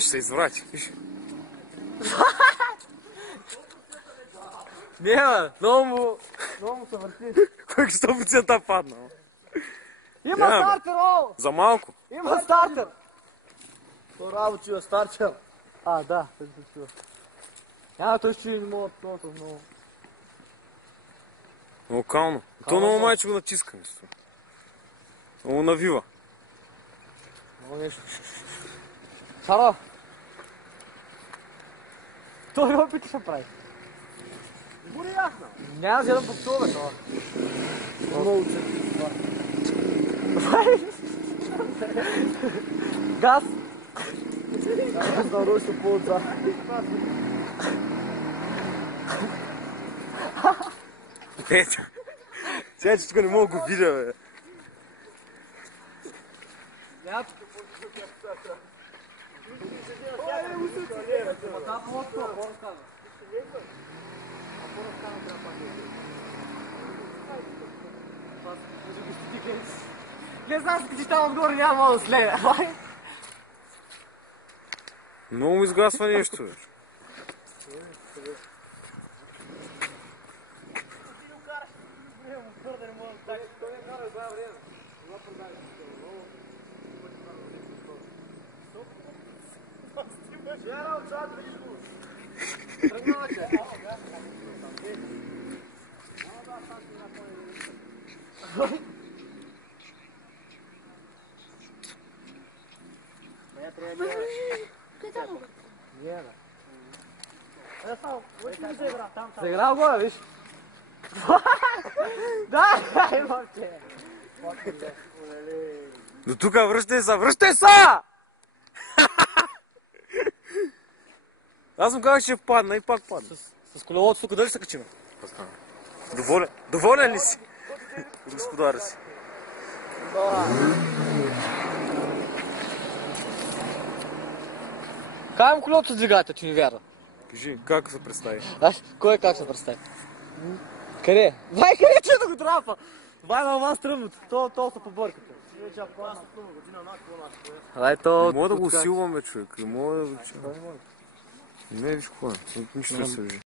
ще се изврати. Не, бе, много му се върти. Кой 100% паднал? Има Няма, бе. стартер, о! За малко. Има стартер! То работа чува стартер. А, да, той се чува. Няма, той ще не мога толкова много. Много кално. То много майче го натиска. Много навива. Много нещо. Шаро! Той не опита ще прави. Бури яхна. Няма да буксува, бе, това. Много цепи това. Газ! Аз нарочно по-отзад. Петя. Сега че тук не мога да го видя, бе. Няма тук не знам, че там отгоре няма да следа. Много му изгасва нещо, бе. Заиграл го, виж. Да, имам те. До тук връщай са! Връщай са! Аз му казах, че ще падна и пак падна. С колелото тук дали се качим? Доволен? Доволен ли си? Господаря си. Кай му колелото с двигател, че ми вярва? Кажи, как се представи? Кой как се представи? Къде? Вай, къде че да го трапа? Вай на вас тръмното, то се побъркате. Дай то... Не мога да го усилваме, човек. Не мога да го усилваме. Не, виж какво е. Нищо не се вижда.